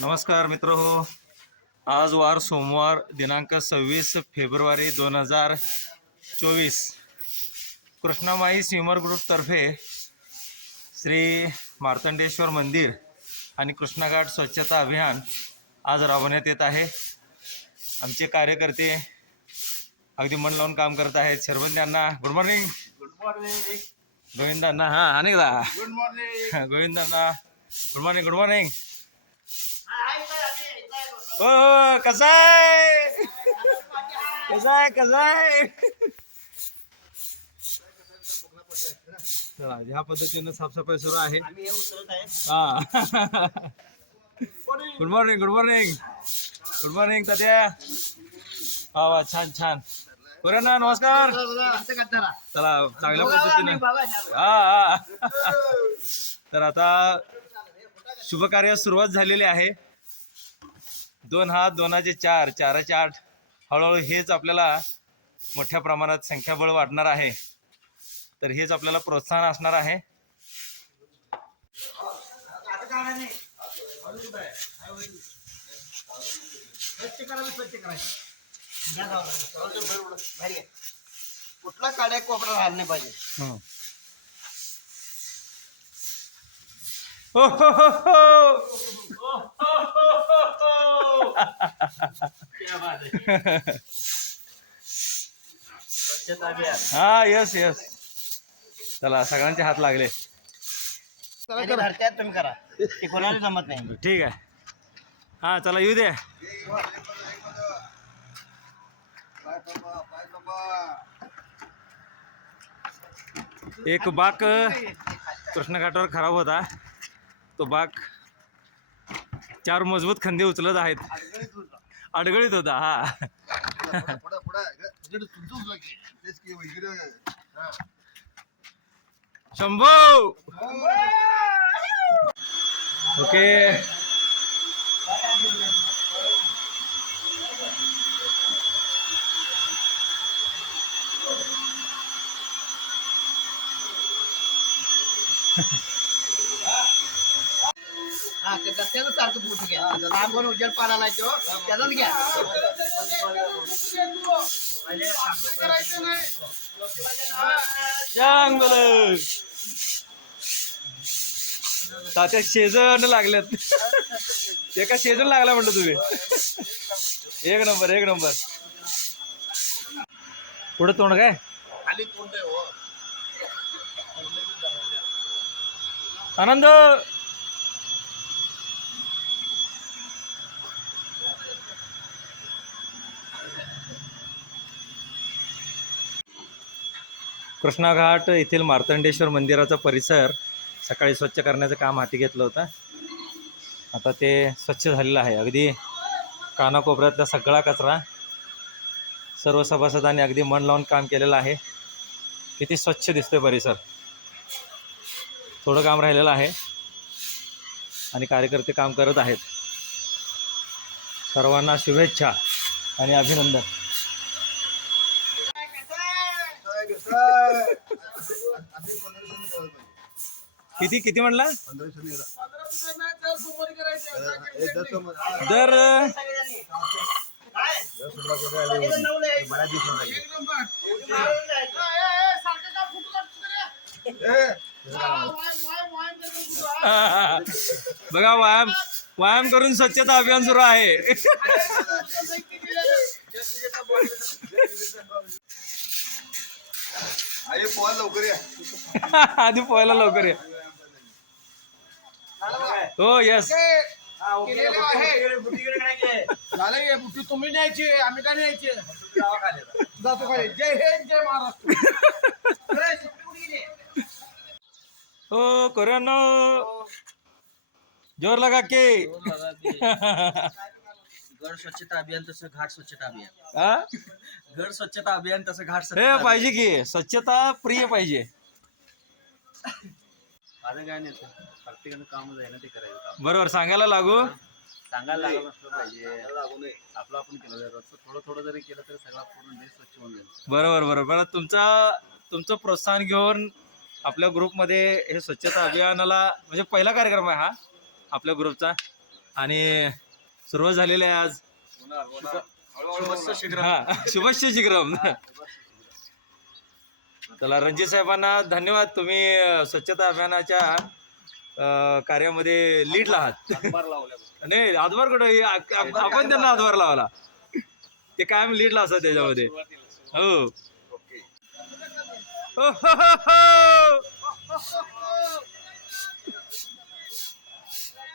नमस्कार मित्र हो. आज वार सोमवार दिनांक सव्वीस फेब्रुवारी दोन हजार चोवीस. कृष्णामाई स्विमर ग्रुपतर्फे श्री मार्तंडेश्वर मंदिर आणि कृष्णाघाट स्वच्छता अभियान आज राबवण्यात येत आहे. आमचे कार्यकर्ते अगदी मन लावून काम करत आहेत. सर्वज्ञांना गुड मॉर्निंग गुड मॉर्निंग गोविंदांना हां अनेकदा. गुड मॉर्निंग गोविंदांना गुड मॉर्निंग गुड मॉर्निंग हो, कसा आहे? कसा आहे कसा आहे? चला ह्या पद्धतीनं साफसफाई सुरू आहे. हा good morning good morning good morning Tatya. वा वा छान छान. बरं ना नमस्कार. चला चांगल्या पद्धतीनं. हा हा. तर आता शुभकार्य सुरुवात झालेली आहे. दोन हात दोनाचे चार चाराचे आठ हळूहळू हेच आपल्याला मोठ्या प्रमाणात संख्याबळ वाढणार आहे तर हेच आपल्याला प्रोत्साहन असणार आहे कुठला काड्या कोपरा राहिला नाही पाहिजे हं. हो, हो, हो, हो. हा यस यस चला सगळ्यांचे हात लागले. धरत्यात तुम्ही करा. ते कोणाला जमत नाही. ठीक आहे. हा चला येऊ दे एक बाक कृष्णघाटावर खराब होता. तो बाक चार मजबूत खंदे उचलत आहेत. अडगळीत होता हा. शंभू! ओके. हा ते त्याचं सारखं बुट घ्या. काम करून उजेड पाडा नाही तो. त्याचाच घ्या. चांग बोल तात्या शेजन लागल्यात. ते का शेजन लागला म्हणलं तुम्ही. एक नंबर एक नंबर. पुढे तोंड काय? खाली तोंड हो. आनंद! कृष्णाघाट येथील मार्तंडेश्वर मंदिराचा परिसर सकाळी स्वच्छ करण्याचं काम हाती घेतलं होतं. आता ते स्वच्छ झालेलं आहे. अगदी कानाकोपऱ्यातला सगळा कचरा सर्व सभासदांनी अगदी मन लावून काम केलेलं आहे. किती स्वच्छ दिसतोय परिसर. थोडं काम राहिलेलं आहे आणि कार्यकर्ते काम करत आहेत. सर्वांना शुभेच्छा आणि अभिनंदन. किती किती म्हणला? दर बघा व्यायाम व्यायाम करून स्वच्छता अभियान सुरू आहे. आधी पोहायला लवकर ये. हो यस झालं तुम्ही न्यायची आम्ही काय न्यायची? जातो काय जय हिंद जय महाराष्ट्र. हो कोरोना ज़ोर लगा के. गड स्वच्छता अभियान तसं घाट स्वच्छता अभियान. हा? गड स्वच्छता अभियान तसं घाट हे स्वच्छता पाहिजे की स्वच्छता प्रिय पाहिजे. माझं काय नाही प्रत्येकानं कामच आहे ना ते करायचं काम. बरोबर सांगायला लागू? सांगायला लागलं नसलं पाहिजे. आपलं आपण केलं पाहिजे. रोजचं थोडं थोडं जरी केलं तर सगळा पूर्ण देश स्वच्छ होऊन जाईल. बरोबर बरोबर. बरं तुमचा तुमचं प्रोत्साहन घेऊन आपल्या ग्रुपमध्ये हे स्वच्छता अभियानाला म्हणजे पहिला कार्यक्रम आहे हा आपल्या ग्रुपचा. आणि सुरुवात झालेली आहे आज. हा शुभस्य शीघ्रम चला रणजित साहेबांना धन्यवाद. तुम्ही स्वच्छता अभियानाच्या कार्यामध्ये लीडला आहात नाही हातभार कुठं? आपण त्यांना हातभार लावला. ते कायम लीडला असतात त्याच्यामध्ये. हो. हो, हो, हो, हो.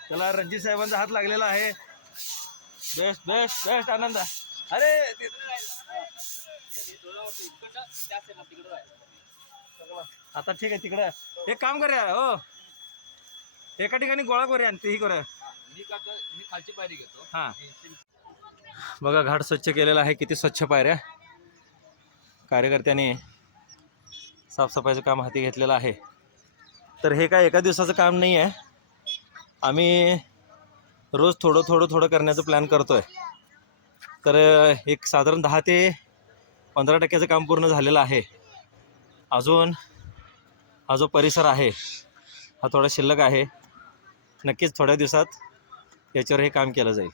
त्याला रणजित साहेबांचा हात लागलेला आहे. Best best best Anand. अरे आता ठीक आहे तिकडे. एक काम करूया हो. एका ठिकाणी गोळा करूया आणि तेही करूया. मी खालची पायरी घेतो हा. बघा घाट स्वच्छ केलेला आहे. किती स्वच्छ पायऱ्या. कार्यकर्त्यांनी साफसफाईचं काम हाती घेतलेलं आहे. तर हे काय एका दिवसाचं काम नाही आहे आम्ही रोज थोडं थोडं थोडं करण्याचा प्लॅन करतो आहे तर एक साधारण दहा ते पंधरा टक्क्याचं काम पूर्ण झालेलं आहे. अजून हा जो परिसर आहे हा थोडा शिल्लक आहे. नक्कीच थोड्या दिवसात याच्यावर हे काम केलं जाईल.